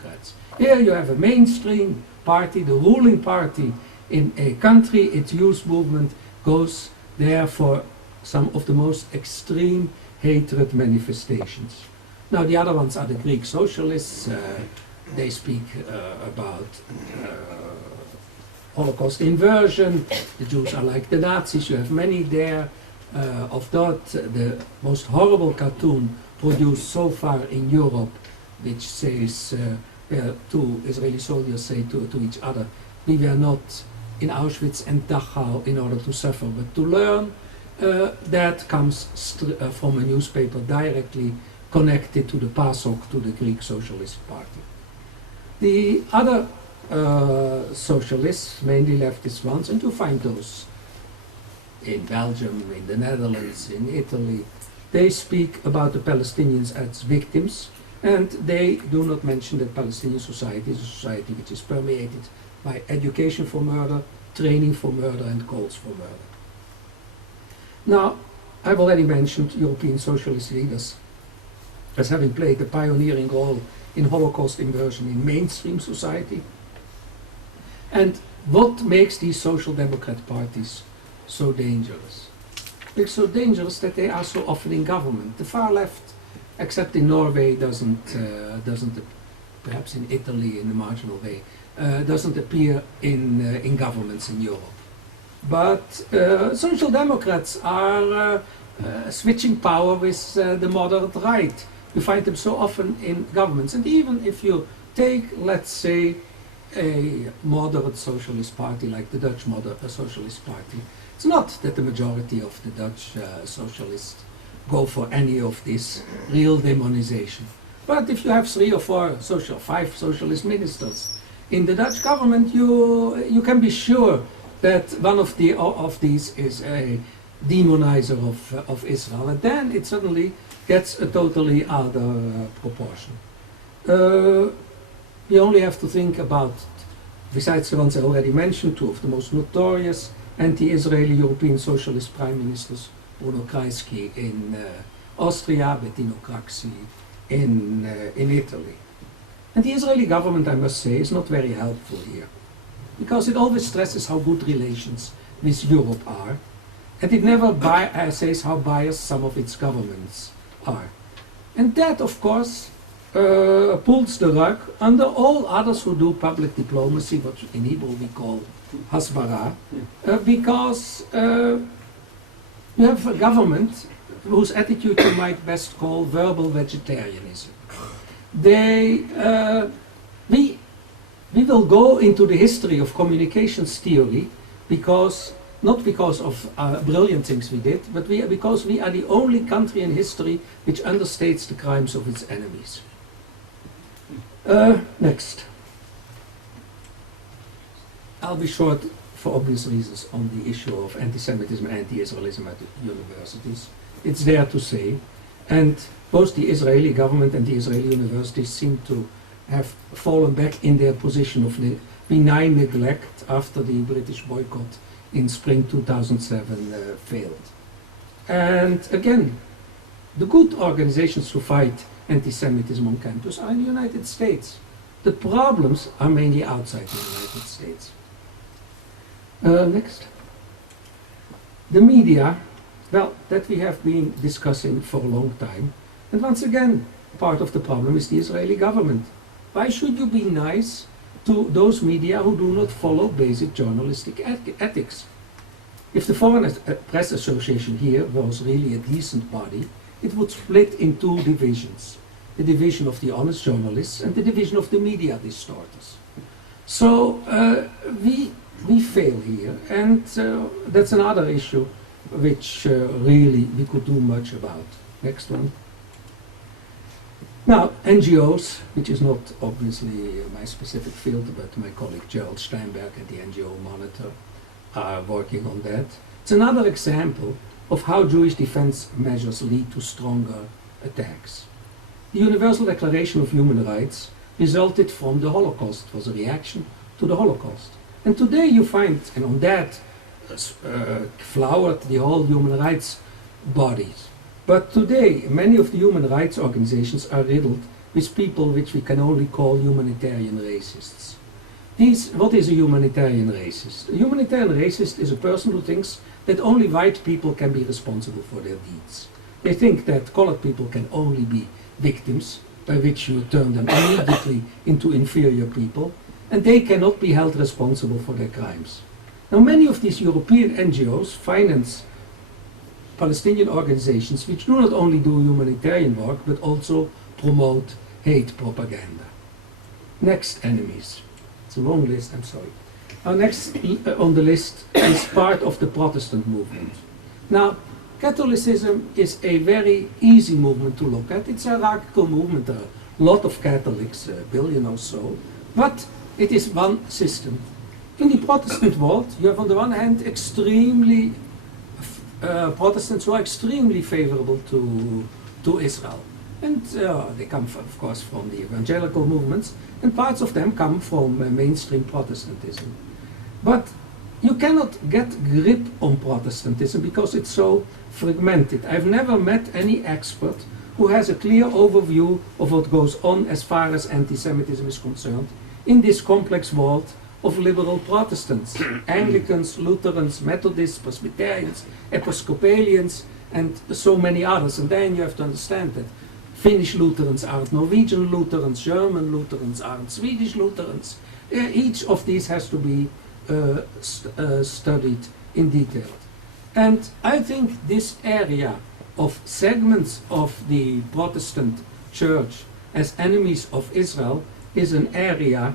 Democrats. Here you have a mainstream party, the ruling party in a country. Its youth movement goes there for some of the most extreme hatred manifestations. Now the other ones are the Greek socialists. They speak about Holocaust inversion. The Jews are like the Nazis. You have many there of that. The most horrible cartoon produced so far in Europe, which says, two Israeli soldiers say to each other, we were not in Auschwitz and Dachau in order to suffer, but to learn. That comes from a newspaper directly connected to the PASOK, to the Greek Socialist Party. The other socialists, mainly leftist ones, and you find those in Belgium, in the Netherlands, in Italy, they speak about the Palestinians as victims, and they do not mention that Palestinian society is a society which is permeated by education for murder, training for murder, and calls for murder. Now, I've already mentioned European socialist leaders as having played a pioneering role in Holocaust inversion in mainstream society. And what makes these social democrat parties so dangerous? They're so dangerous that they are so often in government. The far left, except in Norway, doesn't perhaps in Italy in a marginal way, doesn't appear in governments in Europe. But social democrats are switching power with the moderate right. You find them so often in governments. And even if you take, let's say, a moderate socialist party like the Dutch moderate socialist party, it's not that the majority of the Dutch socialists go for any of this real demonization. But if you have 3 or 4 5 socialist ministers in the Dutch government, you can be sure that one of these is a demonizer of Israel, and then it suddenly gets a totally other proportion. You only have to think about, besides the ones I already mentioned, 2 of the most notorious anti-Israeli European socialist prime ministers, Bruno Kreisky in Austria, Bettino Craxi in Italy. And the Israeli government, I must say, is not very helpful here, because it always stresses how good relations with Europe are, and it never says how biased some of its governments are. And that, of course, pulls the rug under all others who do public diplomacy, what in Hebrew we call hasbara, because you have a government whose attitude you might best call verbal vegetarianism. We will go into the history of communications theory not because of brilliant things we did, but because we are the only country in history which understates the crimes of its enemies. Next. I'll be short for obvious reasons on the issue of anti-Semitism and anti-Israelism at the universities. It's there to say, and both the Israeli government and the Israeli universities seem to have fallen back in their position of benign neglect after the British boycott in spring 2007 failed. And again, the good organizations who fight anti-Semitism on campus are in the United States. The problems are mainly outside the United States. Next. The media, well, that we have been discussing for a long time. And once again, part of the problem is the Israeli government. Why should you be nice to those media who do not follow basic journalistic ethics? If the Foreign Press Association here was really a decent body, it would split in 2 divisions. The division of the honest journalists and the division of the media distorters. So we fail here, and that's another issue which really we could do much about. Next one. Now, NGOs, which is not obviously my specific field, but my colleague Gerald Steinberg at the NGO Monitor are working on that. It's another example of how Jewish defense measures lead to stronger attacks. The Universal Declaration of Human Rights resulted from the Holocaust. It was a reaction to the Holocaust. And today you find, and on that flowered the whole human rights bodies. But today, many of the human rights organizations are riddled with people which we can only call humanitarian racists. What is a humanitarian racist? A humanitarian racist is a person who thinks that only white people can be responsible for their deeds. They think that colored people can only be victims, by which you turn them immediately into inferior people, and they cannot be held responsible for their crimes. Now, many of these European NGOs finance Palestinian organizations which do not only do humanitarian work, but also promote hate propaganda. Next, enemies. It's a long list, I'm sorry. Our next on the list is part of the Protestant movement. Now, Catholicism is a very easy movement to look at. It's a hierarchical movement. There are a lot of Catholics, a billion or so, but it is one system. In the Protestant world, you have on the one hand extremely Protestants who are extremely favorable to Israel. And they come, of course, from the evangelical movements, and parts of them come from mainstream Protestantism. But you cannot get grip on Protestantism because it's so fragmented. I've never met any expert who has a clear overview of what goes on as far as anti-Semitism is concerned in this complex world of liberal Protestants, Anglicans, Lutherans, Methodists, Presbyterians, Episcopalians, and so many others. And then you have to understand that Finnish Lutherans aren't Norwegian Lutherans, German Lutherans aren't Swedish Lutherans. Each of these has to be studied in detail. And I think this area of segments of the Protestant Church as enemies of Israel is an area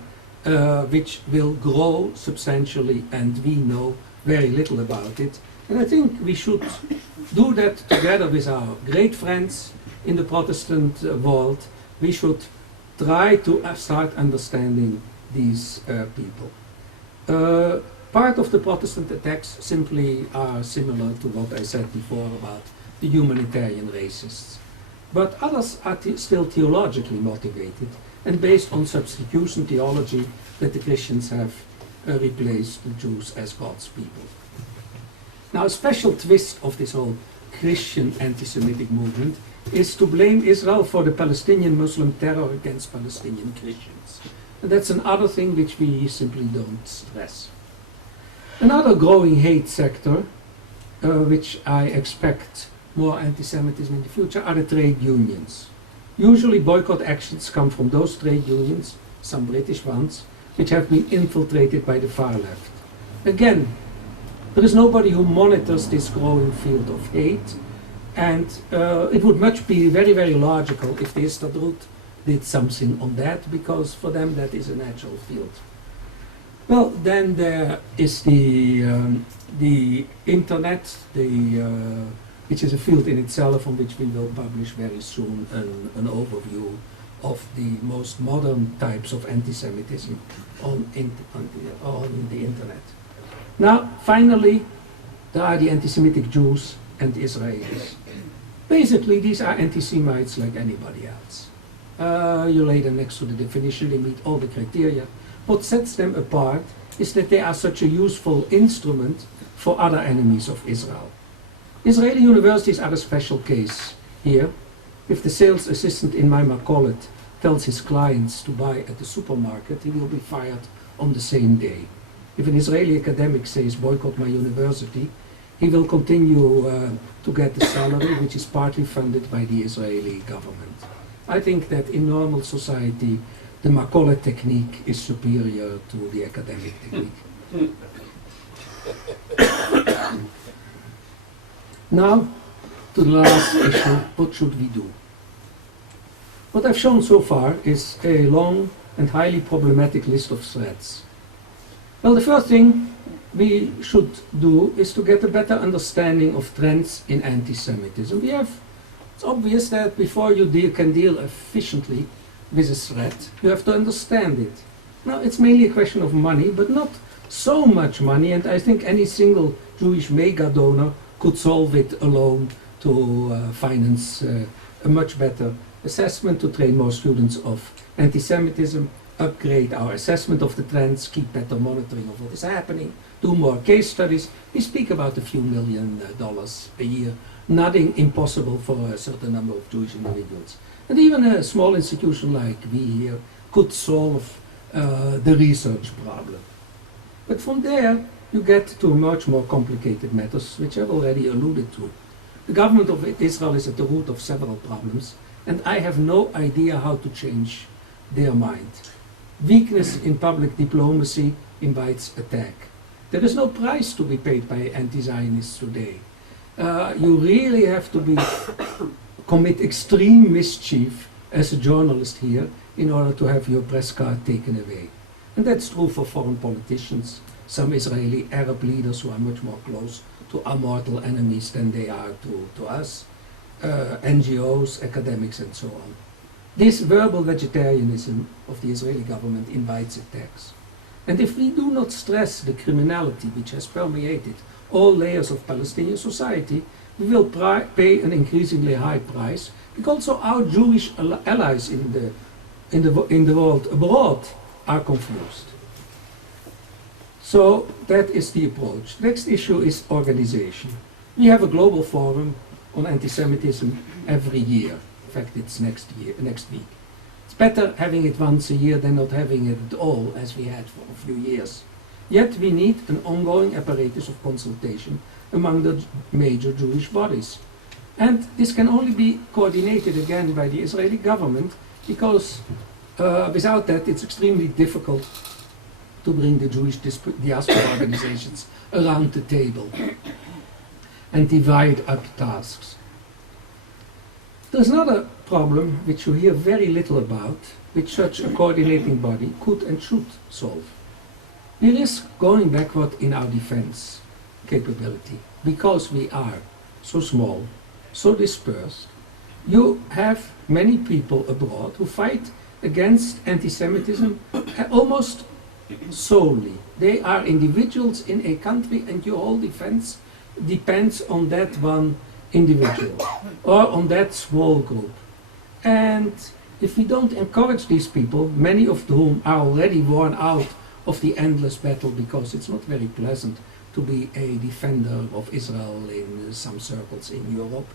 which will grow substantially, and we know very little about it. And I think we should do that together with our great friends in the Protestant world. We should try to start understanding these people. Part of the Protestant attacks simply are similar to what I said before about the humanitarian racists. But others are still theologically motivated and based on substitution theology that the Christians have replaced the Jews as God's people. Now, a special twist of this whole Christian anti-Semitic movement is to blame Israel for the Palestinian Muslim terror against Palestinian Christians. And that's another thing which we simply don't stress. Another growing hate sector, which I expect more anti-Semitism in the future, are the trade unions. Usually boycott actions come from those trade unions, some British ones, which have been infiltrated by the far left. Again, there is nobody who monitors this growing field of hate, and it would much be very, very logical if the Histadrut did something on that, because for them that is a natural field. Well, then there is the internet, which is a field in itself, on which we will publish very soon an overview of the most modern types of anti-Semitism on the internet. Now, finally, there are the anti-Semitic Jews and the Israelis. Basically, these are anti-Semites like anybody else. You lay them next to the definition, they meet all the criteria. What sets them apart is that they are such a useful instrument for other enemies of Israel. Israeli universities are a special case here. If the sales assistant in my Makolet tells his clients to buy at the supermarket, he will be fired on the same day. If an Israeli academic says boycott my university, he will continue to get the salary, which is partly funded by the Israeli government. I think that in normal society, the Makolet technique is superior to the academic technique. Now, to the last issue, what should we do? What I've shown so far is a long and highly problematic list of threats. Well, the first thing we should do is to get a better understanding of trends in anti-Semitism. It's obvious that before you can deal efficiently with a threat, you have to understand it. Now, it's mainly a question of money, but not so much money, and I think any single Jewish mega donor could solve it alone to finance a much better assessment, to train more students of anti-Semitism, upgrade our assessment of the trends, keep better monitoring of what is happening, do more case studies. We speak about a few $1 million a year nothing impossible for a certain number of Jewish individuals. And even a small institution like we here could solve the research problem. But from there, you get to much more complicated matters, which I've already alluded to. The government of Israel is at the root of several problems, and I have no idea how to change their mind. Weakness in public diplomacy invites attack. There is no price to be paid by anti-Zionists today. You really have to commit extreme mischief as a journalist here in order to have your press card taken away. And that's true for foreign politicians, some Israeli Arab leaders who are much more close to our mortal enemies than they are to us, NGOs, academics, and so on. This verbal vegetarianism of the Israeli government invites attacks. And if we do not stress the criminality which has permeated all layers of Palestinian society, we will pay an increasingly high price, because also our Jewish allies in the world abroad are confused. So that is the approach. Next issue is organization. We have a global forum on anti-Semitism every year. In fact, it's next week. It's better having it once a year than not having it at all, as we had for a few years. Yet we need an ongoing apparatus of consultation among the major Jewish bodies. And this can only be coordinated again by the Israeli government, because without that it's extremely difficult to bring the Jewish diaspora organizations around the table and divide up tasks. There's another problem which you hear very little about, which such a coordinating body could and should solve. We risk going backward in our defense capability because we are so small, so dispersed. You have many people abroad who fight against anti-Semitism almost solely. They are individuals in a country, and your whole defense depends on that one individual or on that small group. And if we don't encourage these people, many of whom are already worn out of the endless battle, because it's not very pleasant to be a defender of Israel in some circles in Europe,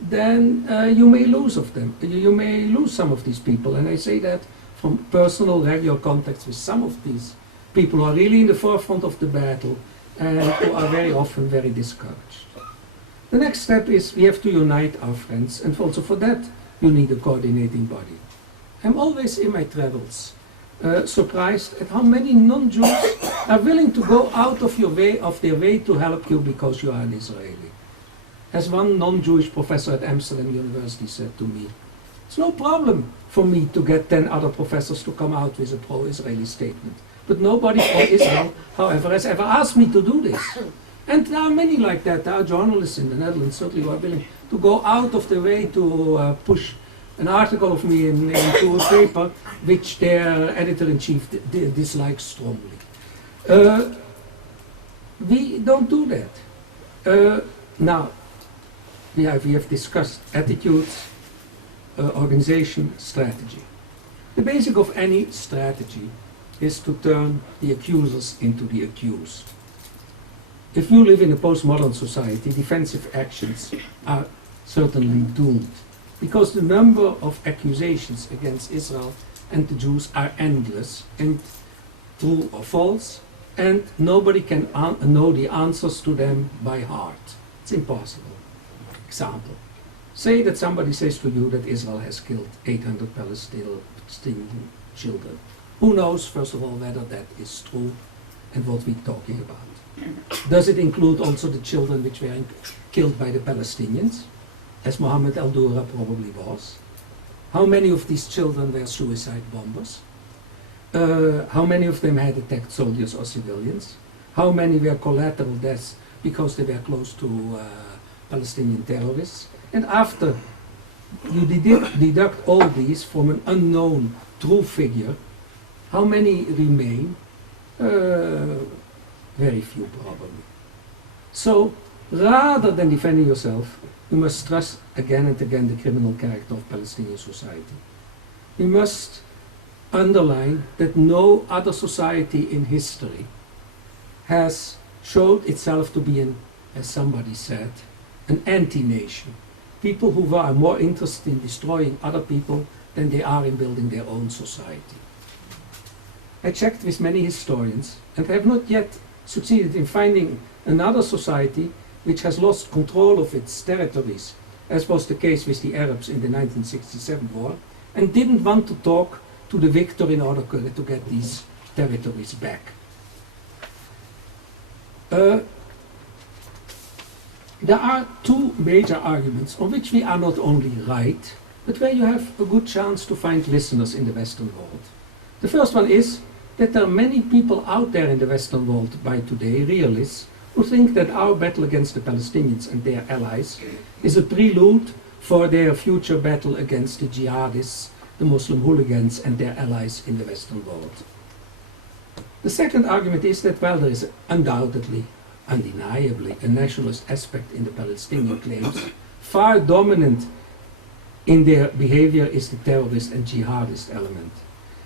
then you may lose of them. You may lose some of these people, and I say that from personal, regular contacts with some of these people who are really in the forefront of the battle and who are very often very discouraged. The next step is we have to unite our friends, and also for that you need a coordinating body. I'm always in my travels surprised at how many non-Jews are willing to go out of their way to help you because you are an Israeli. As one non-Jewish professor at Amsterdam University said to me, it's no problem for me to get 10 other professors to come out with a pro-Israeli statement. But nobody from Israel, however, has ever asked me to do this. And there are many like that. There are journalists in the Netherlands certainly who are willing to go out of their way to push an article of me into a paper which their editor-in-chief dislikes strongly. We don't do that. Now, we have discussed attitudes, organization, strategy. The basic of any strategy is to turn the accusers into the accused. If you live in a postmodern society, defensive actions are certainly doomed, because the number of accusations against Israel and the Jews are endless and true or false, and nobody can know the answers to them by heart. It's impossible. Example. Say that somebody says to you that Israel has killed 800 Palestinian children. Who knows, first of all, whether that is true and what we're talking about? Does it include also the children which were killed by the Palestinians, as Mohammed al-Dura probably was? How many of these children were suicide bombers? How many of them had attacked soldiers or civilians? How many were collateral deaths because they were close to Palestinian terrorists? And after you deduct all these from an unknown true figure, how many remain? Very few, probably. So, rather than defending yourself, you must stress again and again the criminal character of Palestinian society. You must underline that no other society in history has showed itself to be, as somebody said, an anti-nation. People who are more interested in destroying other people than they are in building their own society. I checked with many historians and have not yet succeeded in finding another society which has lost control of its territories, as was the case with the Arabs in the 1967 war, and didn't want to talk to the victor in order to get these territories back. There are two major arguments on which we are not only right, but where you have a good chance to find listeners in the Western world. The first one is that there are many people out there in the Western world by today, realists, who think that our battle against the Palestinians and their allies is a prelude for their future battle against the jihadists, the Muslim hooligans and their allies in the Western world. The second argument is that while there is undoubtedly, undeniably, a nationalist aspect in the Palestinian claims, far dominant in their behavior is the terrorist and jihadist element.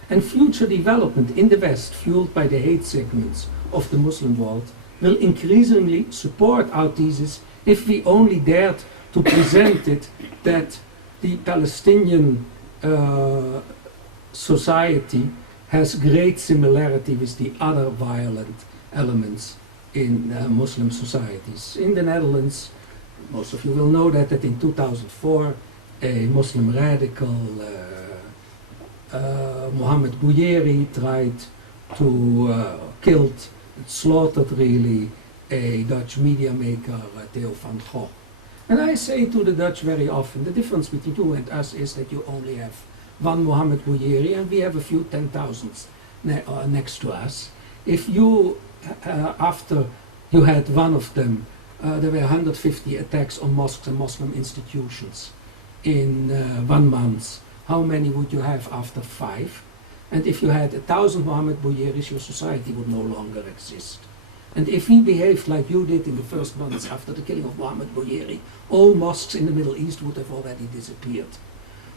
And future development in the West, fueled by the hate segments of the Muslim world, will increasingly support our thesis if we only dared to present it that the Palestinian society has great similarity with the other violent elements in Muslim societies. In the Netherlands, most of you will know that in 2004, a Muslim radical, Mohammed Bouyeri, tried to kill, slaughtered really, a Dutch media maker, Theo van Gogh. And I say to the Dutch very often, the difference between you and us is that you only have one Mohammed Bouyeri and we have a few 10,000s next to us. If you, after you had one of them, there were 150 attacks on mosques and Muslim institutions in 1 month. How many would you have after 5? And if you had 1,000 Mohammed Bouyeris, your society would no longer exist. And if he behaved like you did in the first months after the killing of Mohammed Bouyeri, all mosques in the Middle East would have already disappeared.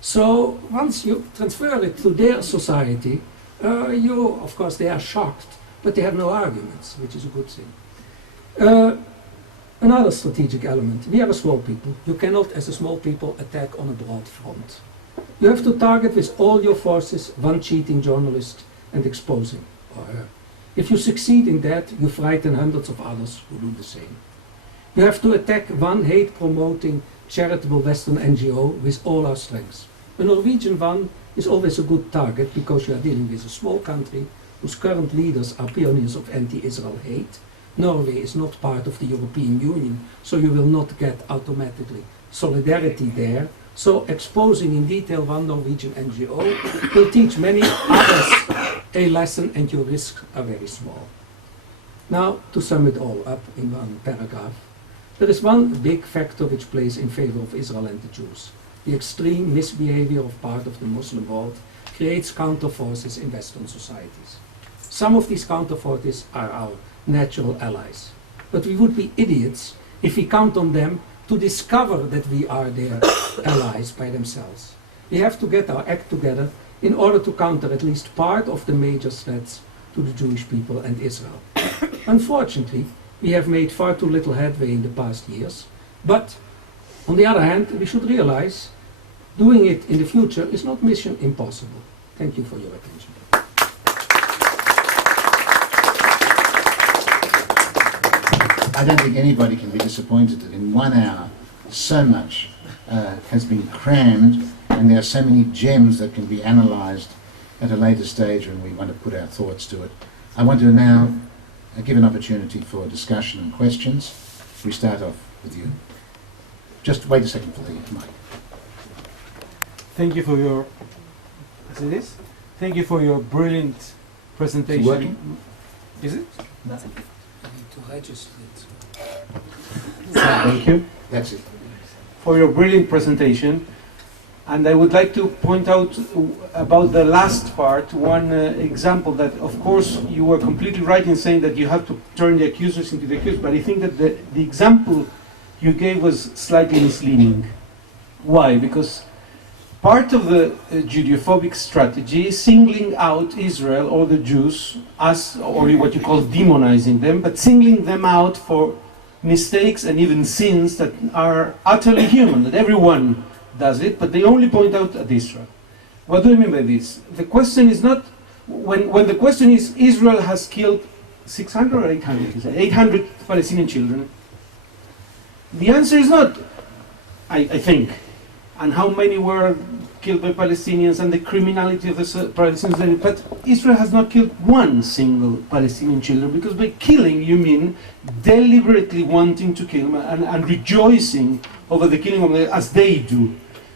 So once you transfer it to their society, of course, they are shocked, but they have no arguments, which is a good thing. Another strategic element, we are a small people. You cannot, as a small people, attack on a broad front. You have to target with all your forces one cheating journalist and expose him or her. If you succeed in that, you frighten hundreds of others who do the same. You have to attack one hate-promoting charitable Western NGO with all our strengths. A Norwegian one is always a good target because you are dealing with a small country whose current leaders are pioneers of anti-Israel hate. Norway is not part of the European Union, so you will not get automatically solidarity there. So exposing in detail one Norwegian NGO will teach many others a lesson and your risks are very small. Now, to sum it all up in one paragraph, there is one big factor which plays in favor of Israel and the Jews. The extreme misbehavior of part of the Muslim world creates counterforces in Western societies. Some of these counterforces are our natural allies, but we would be idiots if we count on them to discover that we are their allies by themselves. We have to get our act together in order to counter at least part of the major threats to the Jewish people and Israel. Unfortunately, we have made far too little headway in the past years, but on the other hand, we should realize doing it in the future is not mission impossible. Thank you for your attention. I don't think anybody can be disappointed that in 1 hour so much has been crammed and there are so many gems that can be analysed at a later stage when we want to put our thoughts to it. I want to now give an opportunity for discussion and questions. We start off with you. Just wait a second for the mic. Thank you for your... Is it this? Thank you for your brilliant presentation. Is it working? Is it? No. To register it. Thank you. That's it. For your brilliant presentation. And I would like to point out about the last part, one example that, of course, you were completely right in saying that you have to turn the accusers into the accused, but I think that the example you gave was slightly misleading. Why? Because part of the Judeophobic strategy is singling out Israel or the Jews as, or what you call demonizing them, but singling them out for mistakes and even sins that are utterly human, that everyone does it, but they only point out at Israel. What do I mean by this? The question is not, when the question is Israel has killed 600 or 800, 800 Palestinian children, the answer is not, I think, and how many were killed by Palestinians and the criminality of the Palestinians, but Israel has not killed one single Palestinian child, because by killing you mean deliberately wanting to kill them and rejoicing over the killing of them as they do.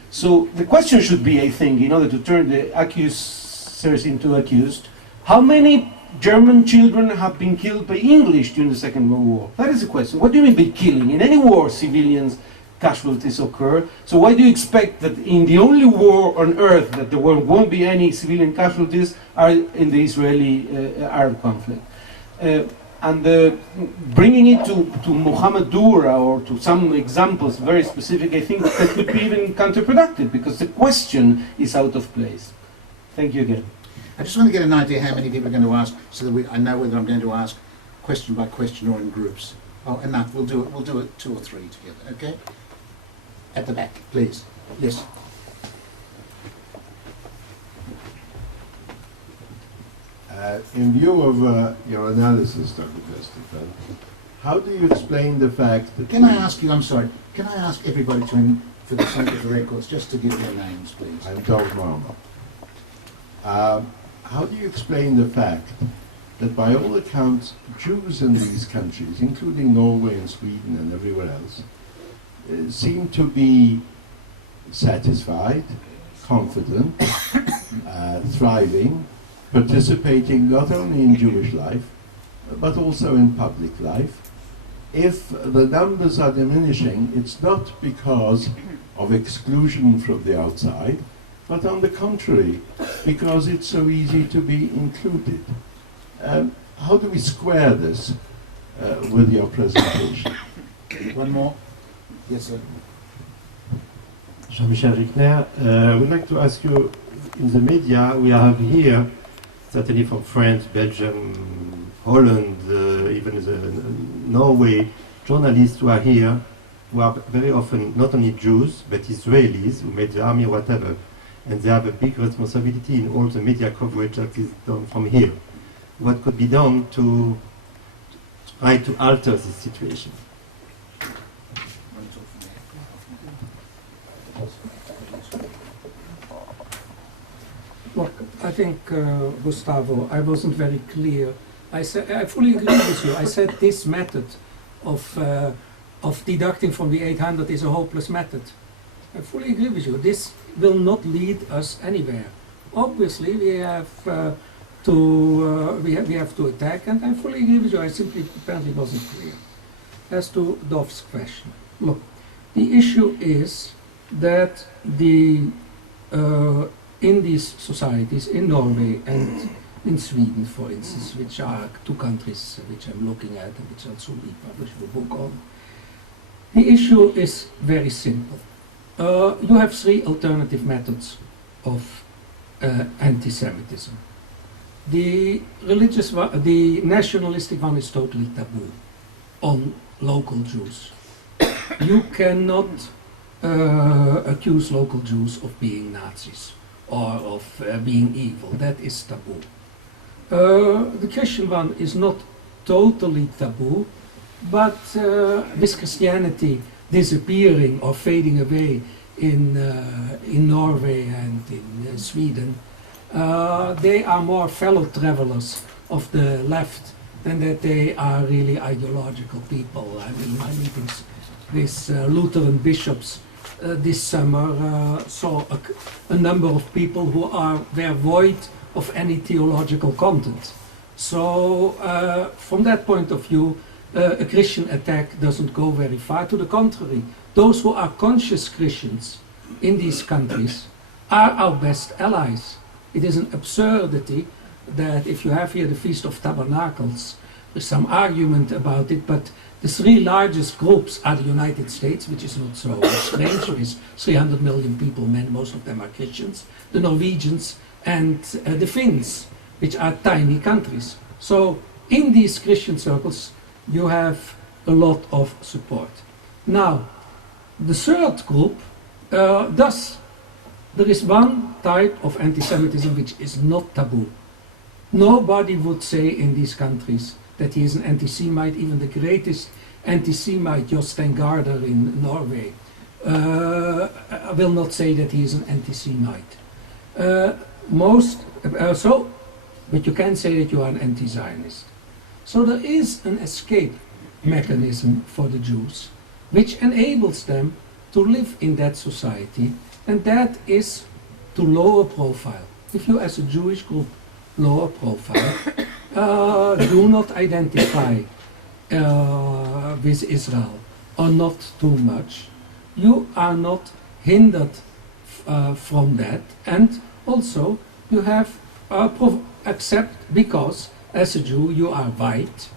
So the question should be, I think, in order to turn the accusers into accused, how many German children have been killed by English during the Second World War? That is the question. What do you mean by killing? In any war, civilians casualties occur. So why do you expect that in the only war on earth that there won't be any civilian casualties are in the Israeli-Arab conflict? Bringing it to Muhammad Dura or to some examples very specific, I think that could be even counterproductive, because the question is out of place. Thank you again. I just want to get an idea how many people are going to ask, so that I know whether I'm going to ask question by question or in groups. Oh, enough. We'll do it 2 or 3 together. Okay. At the back, please. Yes. In view of your analysis, Dr. Gerstenfeld, how do you explain the fact that... Can I ask you, I'm sorry, can I ask everybody to, for the sake of the records, just to give their names, please? I'm Dov Marma. How do you explain the fact that by all accounts, Jews in these countries, including Norway and Sweden and everywhere else, seem to be satisfied, confident, thriving, participating not only in Jewish life, but also in public life? If the numbers are diminishing, it's not because of exclusion from the outside, but on the contrary, because it's so easy to be included. How do we square this with your presentation? One more. Yes, sir. Jean-Michel Rickner, I would like to ask you, in the media, we have here, certainly from France, Belgium, Holland, even Norway, journalists who are here, who are very often not only Jews, but Israelis, who made the army or whatever, and they have a big responsibility in all the media coverage that is done from here. What could be done to try to alter this situation? Look, I think, Gustavo, I wasn't very clear. I fully agree with you. I said this method of deducting from the 800 is a hopeless method. I fully agree with you. This will not lead us anywhere. Obviously, we have to attack, and I fully agree with you. I simply apparently wasn't clear. As to Dov's question, look, the issue is that in these societies, in Norway and in Sweden, for instance, which are 2 countries which I'm looking at and which I'll soon be published a book on, the issue is very simple. You have 3 alternative methods of anti-Semitism. The nationalistic one is totally taboo on local Jews. You cannot accuse local Jews of being Nazis or of being evil. That is taboo. The Christian one is not totally taboo, but with Christianity disappearing or fading away in Norway and in Sweden, they are more fellow travelers of the left than that they are really ideological people. I mean, my meetings with Lutheran bishops this summer saw a number of people who were void of any theological content. So from that point of view, a Christian attack doesn't go very far. To the contrary, those who are conscious Christians in these countries are our best allies. It is an absurdity that if you have here the Feast of Tabernacles, there's some argument about it, but the 3 largest groups are the United States, which is not so strange, with 300 million people, most of them are Christians, the Norwegians, and the Finns, which are tiny countries. So in these Christian circles, you have a lot of support. Now, the third group, there is one type of anti-Semitism which is not taboo. Nobody would say in these countries that he is an anti-Semite. Even the greatest anti-Semite, Jostein Gaarder in Norway, will not say that he is an anti-Semite. But you can say that you are an anti-Zionist. So there is an escape mechanism for the Jews, which enables them to live in that society, and that is to lower profile. If you as a Jewish group lower profile, do not identify with Israel, or not too much, you are not hindered from that, and also you have accept, because as a Jew you are white,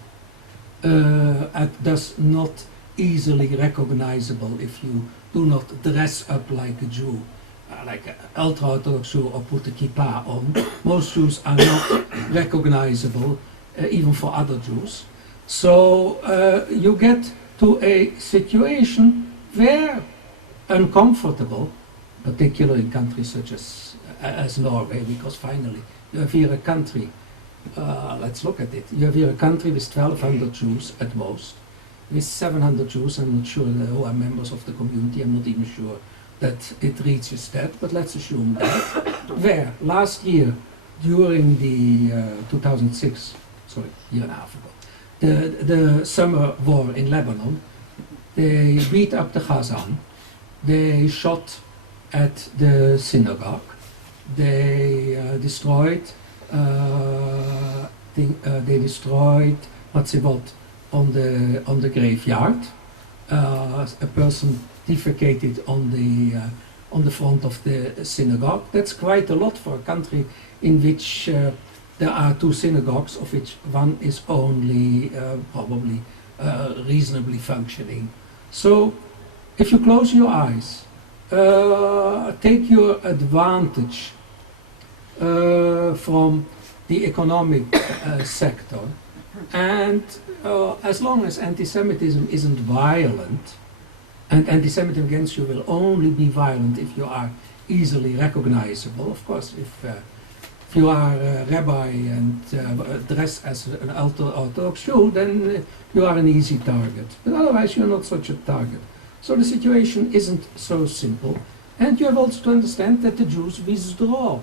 and thus not easily recognizable if you do not dress up like a Jew, like an ultra-Orthodox Jew, or put a kippah on. Most Jews are not recognizable, even for other Jews. So you get to a situation where uncomfortable, particularly in countries such as Norway, because finally you have here a country, let's look at it, you have here a country with 1,200 Jews at most, with 700 Jews. I'm not sure who are members of the community, I'm not even sure that it reaches that, but let's assume that, where last year, during the 2006, sorry, year and a half ago, the summer war in Lebanon, they beat up the Chazan, they shot at the synagogue, they destroyed Matzevot on the graveyard. A person defecated on the front of the synagogue. That's quite a lot for a country in which there are two synagogues, of which one is only probably reasonably functioning. So, if you close your eyes, take your advantage from the economic sector, and as long as anti-Semitism isn't violent, and anti-Semitism against you will only be violent if you are easily recognizable. Of course, if you are a rabbi and dressed as an ultra-Orthodox Jew, then you are an easy target. But otherwise, you're not such a target. So the situation isn't so simple. And you have also to understand that the Jews withdraw.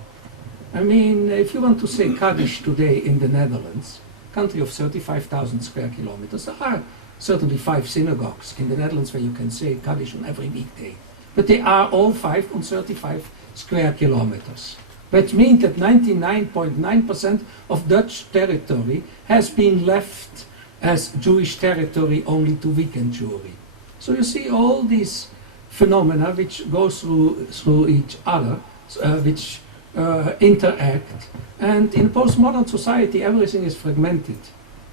I mean, if you want to say Kaddish today in the Netherlands, country of 35,000 square kilometers, there are certainly 5 synagogues in the Netherlands where you can say Kaddish on every weekday. But they are all 5 on 35 square kilometers. Which means that 99.9% of Dutch territory has been left as Jewish territory only to weekend Jewry. So you see all these phenomena which go through each other, which interact. And in a postmodern society, everything is fragmented.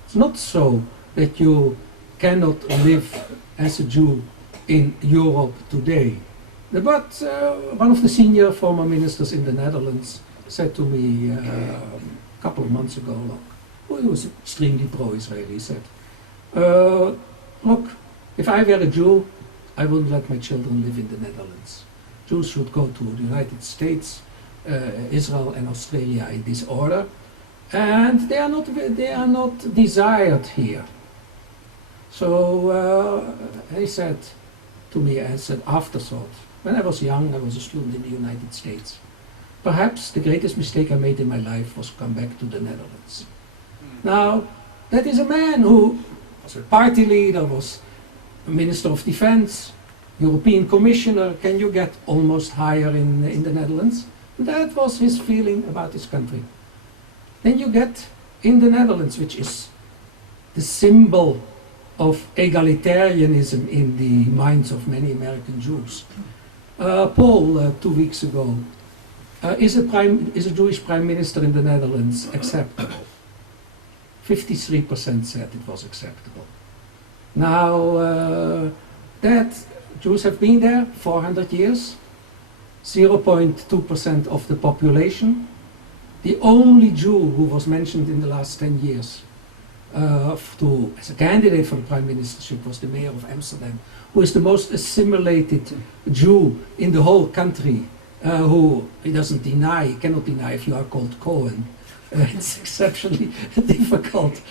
It's not so that you cannot live as a Jew in Europe today. But one of the senior former ministers in the Netherlands said to me a couple of months ago, look, he was extremely pro-Israeli, he said, look, if I were a Jew, I wouldn't let my children live in the Netherlands. Jews should go to the United States, Israel and Australia in this order, and they are not desired here. So he said to me as an afterthought, when I was young, I was a student in the United States. Perhaps the greatest mistake I made in my life was to come back to the Netherlands. Now, that is a man who was a party leader, was a Minister of Defense, European Commissioner. Can you get almost higher in the Netherlands? That was his feeling about his country. Then you get in the Netherlands, which is the symbol of egalitarianism in the minds of many American Jews. Paul, 2 weeks ago, is a Jewish prime minister in the Netherlands acceptable? 53% said it was acceptable. Now, that Jews have been there 400 years, 0.2% of the population. The only Jew who was mentioned in the last 10 years as a candidate for the prime ministership was the mayor of Amsterdam, who is the most assimilated Jew in the whole country, who he doesn't deny, he cannot deny if you are called Cohen. It's exceptionally difficult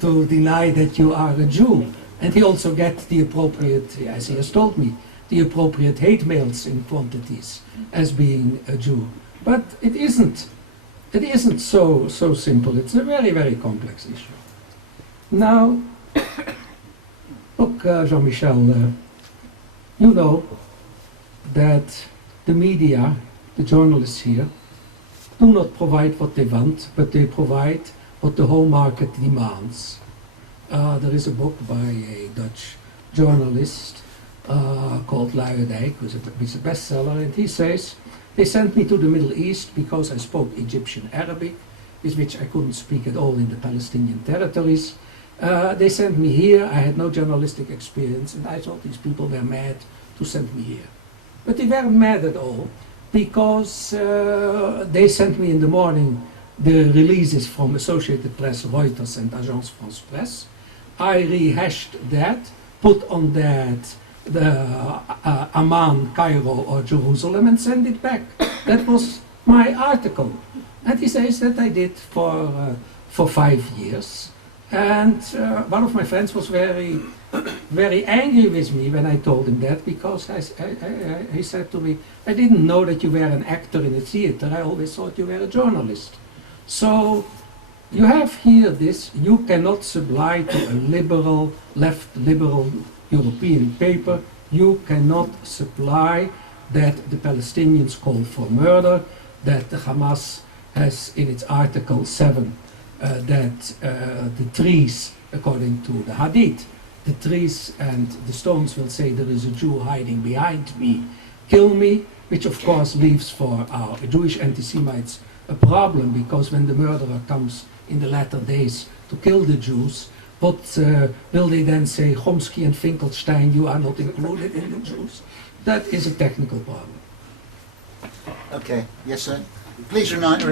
to deny that you are a Jew. And he also gets the appropriate, as he has told me, the appropriate hate mails in quantities as being a Jew. But it isn't so simple. It's a very, very complex issue. Now, look, Jean-Michel, you know that the media, the journalists here, do not provide what they want, but they provide what the whole market demands. There is a book by a Dutch journalist called Luijendijk, who's a bestseller, and he says, they sent me to the Middle East because I spoke Egyptian Arabic, which I couldn't speak at all in the Palestinian territories. They sent me here, I had no journalistic experience, and I thought these people were mad to send me here. But they weren't mad at all, because they sent me in the morning the releases from Associated Press, Reuters and Agence France Presse. I rehashed that, put on that the Amman, Cairo or Jerusalem and send it back. That was my article. And he says that I did for 5 years. And one of my friends was very angry with me when I told him that, because he said to me, I didn't know that you were an actor in a theater, I always thought you were a journalist. So you have here this, you cannot supply to a liberal, left liberal European paper, you cannot supply that the Palestinians call for murder, that the Hamas has in its Article 7 that the trees, according to the Hadith, the trees and the stones will say there is a Jew hiding behind me, kill me, which of course leaves for our Jewish anti-Semites a problem, because when the murderer comes in the latter days to kill the Jews, what will they then say, Chomsky and Finkelstein, you are not included in the Jews? That is a technical problem. Okay, yes sir. Please remind